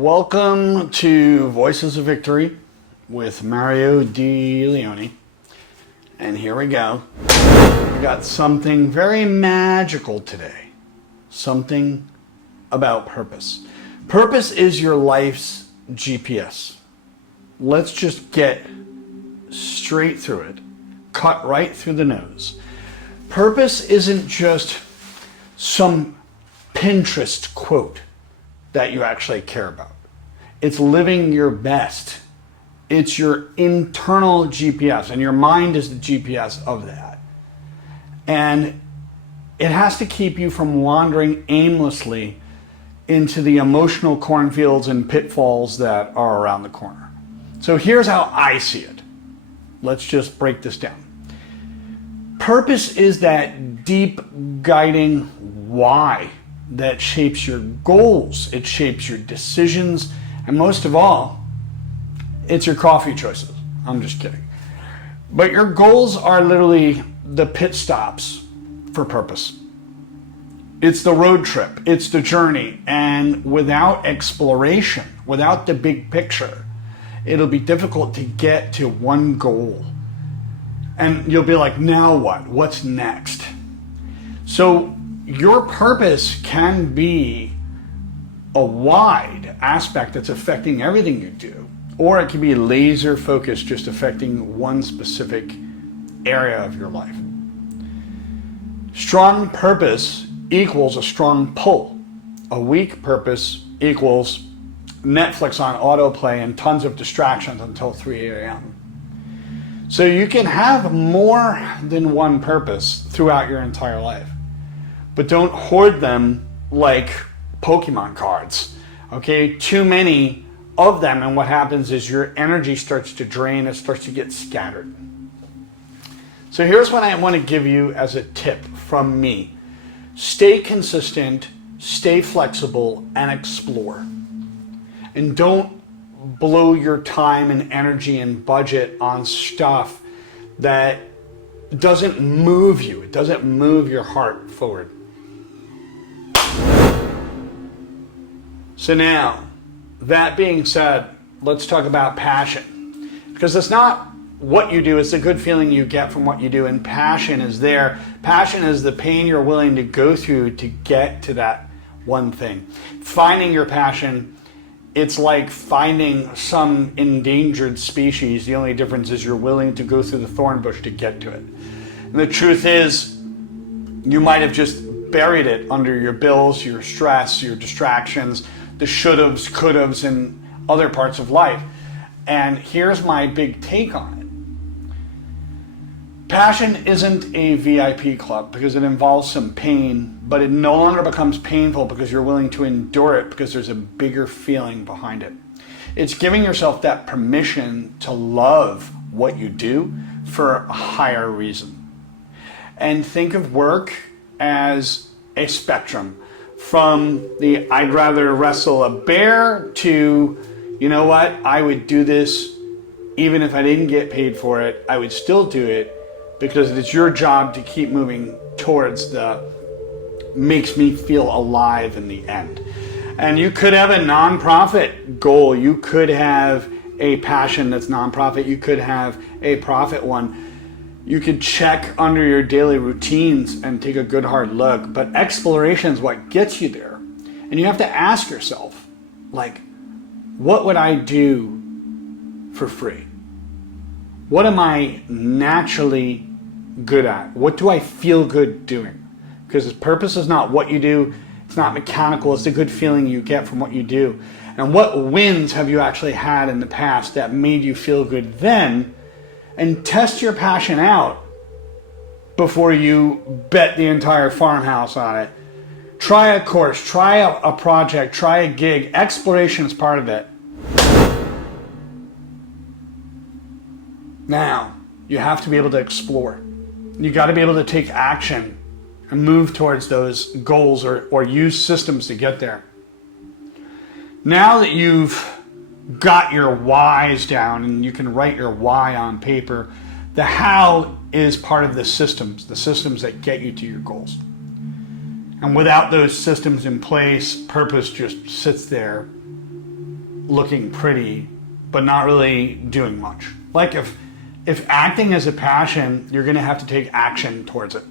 Welcome to Voices of Victory with Mario Di Leone. And here we go. We got something very magical today. Something about purpose. Purpose is your life's GPS. Let's just get straight through it. Cut right through the nose. Purpose isn't just some Pinterest quote that you actually care about. It's living your best. It's your internal GPS, and your mind is the GPS of that. And it has to keep you from wandering aimlessly into the emotional cornfields and pitfalls that are around the corner. So here's how I see it. Let's just break this down. Purpose is that deep guiding why that shapes your goals, it shapes your decisions, and most of all, it's your coffee choices. I'm just kidding. But your goals are literally the pit stops for purpose. It's the road trip, it's the journey, and without exploration, without the big picture, it'll be difficult to get to one goal. And you'll be like, now what? What's next? So your purpose can be a wide aspect that's affecting everything you do, or it can be laser focused, just affecting one specific area of your life. Strong purpose equals a strong pull. A weak purpose equals Netflix on autoplay and tons of distractions until 3 a.m. So you can have more than one purpose throughout your entire life, but don't hoard them like Pokemon cards. Okay, too many of them, and what happens is your energy starts to drain, it starts to get scattered. So here's what I want to give you as a tip from me. Stay consistent, stay flexible, and explore. And don't blow your time and energy and budget on stuff that doesn't move you. It doesn't move your heart forward. So now, that being said, let's talk about passion. Because it's not what you do, it's the good feeling you get from what you do, and passion is there. Passion is the pain you're willing to go through to get to that one thing. Finding your passion, it's like finding some endangered species. The only difference is you're willing to go through the thorn bush to get to it. And the truth is, you might have just buried it under your bills, your stress, your distractions, the should-haves, could-haves, and other parts of life. And here's my big take on it. Passion isn't a VIP club because it involves some pain, but it no longer becomes painful because you're willing to endure it because there's a bigger feeling behind it. It's giving yourself that permission to love what you do for a higher reason. And think of work as a spectrum. From the I'd rather wrestle a bear to, you know what, I would do this even if I didn't get paid for it. I would still do it because it's your job to keep moving towards the makes me feel alive in the end. And you could have a nonprofit goal. You could have a passion that's nonprofit. You could have a profit one. You could check under your daily routines and take a good hard look, but exploration is what gets you there. And you have to ask yourself, like, what would I do for free? What am I naturally good at? What do I feel good doing? Because purpose is not what you do, it's not mechanical, it's the good feeling you get from what you do. And what wins have you actually had in the past that made you feel good then? And test your passion out before you bet the entire farmhouse on it. Try a course, try a project, try a gig. Exploration is part of it. Now, you have to be able to explore. You got to be able to take action and move towards those goals or use systems to get there. Now that you've got your whys down and you can write your why on paper, the how is part of the systems that get you to your goals. And without those systems in place, purpose just sits there looking pretty, but not really doing much. Like if acting is a passion, you're going to have to take action towards it.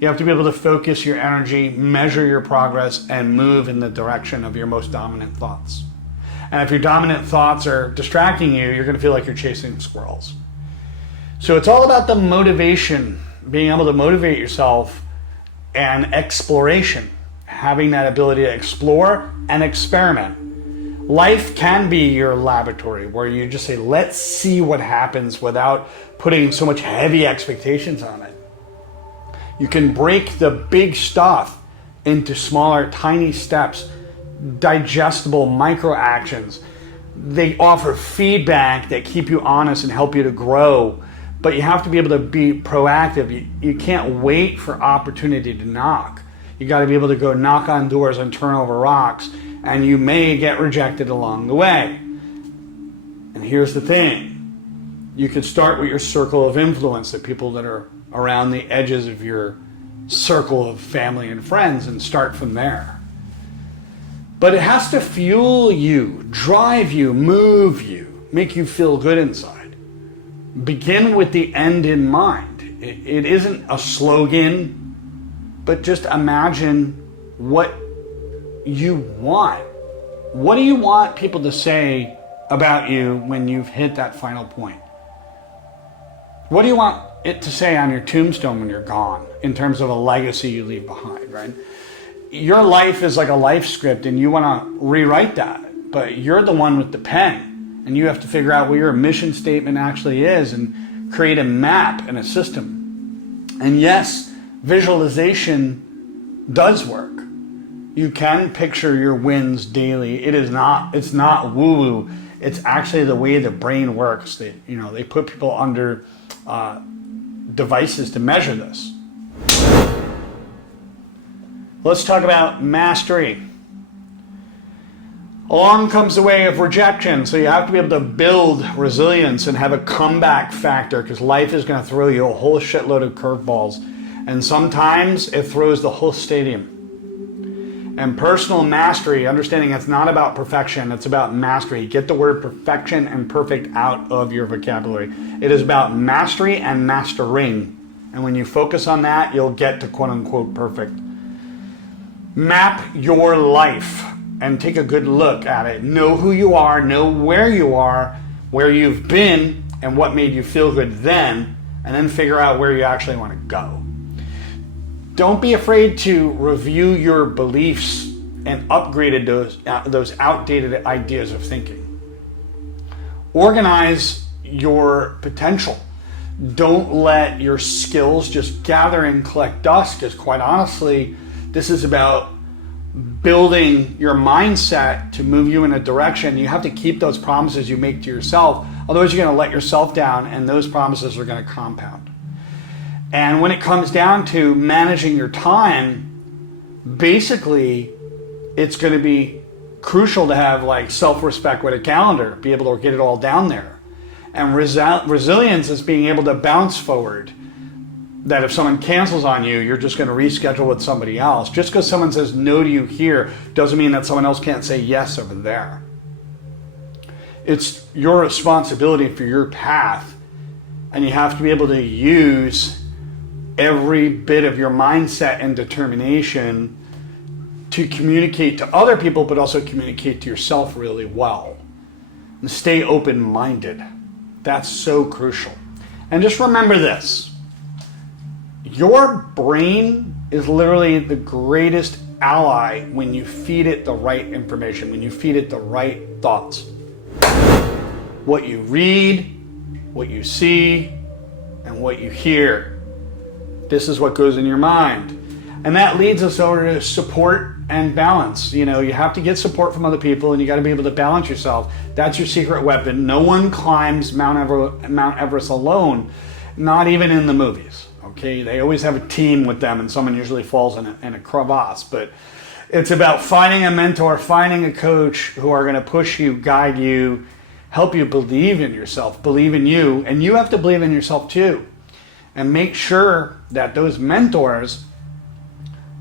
You have to be able to focus your energy, measure your progress, and move in the direction of your most dominant thoughts. And if your dominant thoughts are distracting you, you're going to feel like you're chasing squirrels. So it's all about the motivation, being able to motivate yourself, and exploration, having that ability to explore and experiment. Life can be your laboratory where you just say, let's see what happens without putting so much heavy expectations on it. You can break the big stuff into smaller, tiny steps, digestible micro actions. They offer feedback that keep you honest and help you to grow, but you have to be able to be proactive. You can't wait for opportunity to knock. You got to be able to go knock on doors and turn over rocks, and you may get rejected along the way. And here's the thing. You could start with your circle of influence, the people that are around the edges of your circle of family and friends, and start from there. But it has to fuel you, drive you, move you, make you feel good inside. Begin with the end in mind. It isn't a slogan, but just imagine what you want. What do you want people to say about you when you've hit that final point? What do you want it to say on your tombstone when you're gone, in terms of a legacy you leave behind, right? Your life is like a life script, and you want to rewrite that, but you're the one with the pen, and you have to figure out what your mission statement actually is and create a map and a system. And yes, visualization does work. You can picture your wins daily. It's not woo-woo. It's actually the way the brain works. They put people under devices to measure this. Let's talk about mastery. Along comes the way of rejection, so you have to be able to build resilience and have a comeback factor, because life is going to throw you a whole shitload of curveballs, and sometimes it throws the whole stadium. And personal mastery, understanding it's not about perfection, it's about mastery. Get the word perfection and perfect out of your vocabulary. It is about mastery and mastering. And when you focus on that, you'll get to quote unquote perfect. Map your life and take a good look at it. Know who you are, know where you are, where you've been, and what made you feel good then, and then figure out where you actually want to go. Don't be afraid to review your beliefs and upgrade those outdated ideas of thinking. Organize your potential. Don't let your skills just gather and collect dust, because quite honestly, this is about building your mindset to move you in a direction. You have to keep those promises you make to yourself, otherwise you're going to let yourself down, and those promises are going to compound. And when it comes down to managing your time, basically, it's going to be crucial to have like self-respect with a calendar, be able to get it all down there. And resilience is being able to bounce forward. That if someone cancels on you, you're just going to reschedule with somebody else. Just because someone says no to you here doesn't mean that someone else can't say yes over there. It's your responsibility for your path, and you have to be able to use every bit of your mindset and determination to communicate to other people, but also communicate to yourself really well. And stay open-minded. That's so crucial. And just remember this. Your brain is literally the greatest ally when you feed it the right information, when you feed it the right thoughts. What you read, what you see, and what you hear. This is what goes in your mind. And that leads us over to support and balance. You have to get support from other people, and you got to be able to balance yourself. That's your secret weapon. No one climbs Mount Everest alone, not even in the movies. Okay, they always have a team with them, and someone usually falls in a crevasse. But it's about finding a mentor, finding a coach who are going to push you, guide you, help you believe in yourself, believe in you, and you have to believe in yourself too. And make sure that those mentors,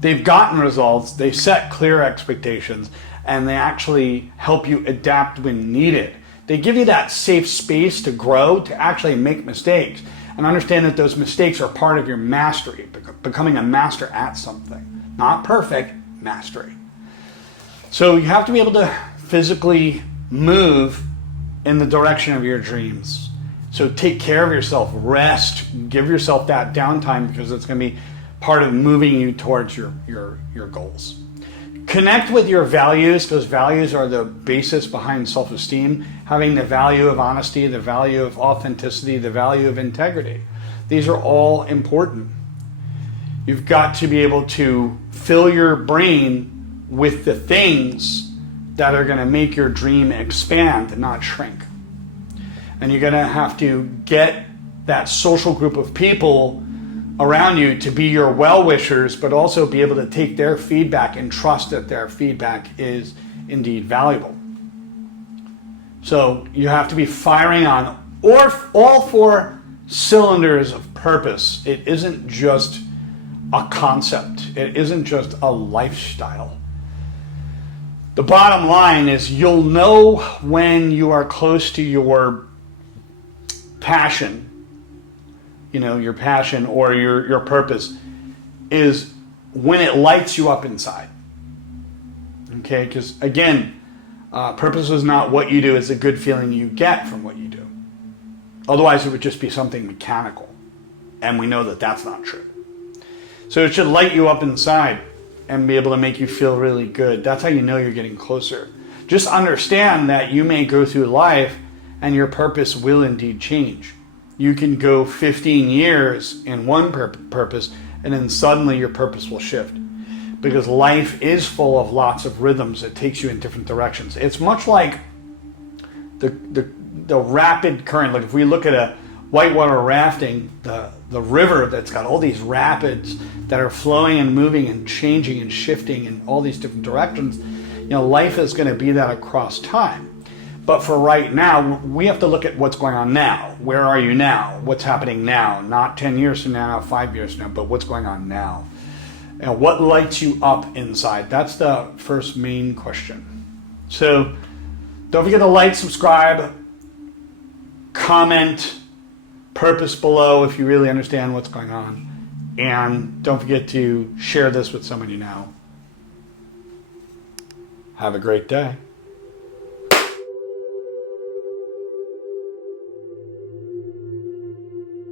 they've gotten results, they've set clear expectations, and they actually help you adapt when needed. They give you that safe space to grow, to actually make mistakes, and understand that those mistakes are part of your mastery, becoming a master at something. Not perfect, mastery. So you have to be able to physically move in the direction of your dreams. So take care of yourself, rest, give yourself that downtime, because it's going to be part of moving you towards your goals. Connect with your values, because values are the basis behind self-esteem. Having the value of honesty, the value of authenticity, the value of integrity. These are all important. You've got to be able to fill your brain with the things that are going to make your dream expand and not shrink. And you're going to have to get that social group of people around you to be your well-wishers, but also be able to take their feedback and trust that their feedback is indeed valuable. So you have to be firing on all four cylinders of purpose. It isn't just a concept. It isn't just a lifestyle. The bottom line is you'll know when you are close to your passion, your passion or your purpose, is when it lights you up inside. Okay, because again, purpose is not what you do, it's a good feeling you get from what you do. Otherwise, it would just be something mechanical. And we know that that's not true. So it should light you up inside and be able to make you feel really good. That's how you know you're getting closer. Just understand that you may go through life and your purpose will indeed change. You can go 15 years in one purpose, and then suddenly your purpose will shift. Because life is full of lots of rhythms that takes you in different directions. It's much like the rapid current. Like if we look at a whitewater rafting, the river that's got all these rapids that are flowing and moving and changing and shifting in all these different directions, life is going to be that across time. But for right now, we have to look at what's going on now. Where are you now? What's happening now? Not 10 years from now, not 5 years from now, but what's going on now? And what lights you up inside? That's the first main question. So don't forget to like, subscribe, comment, purpose below if you really understand what's going on. And don't forget to share this with someone you know. Have a great day.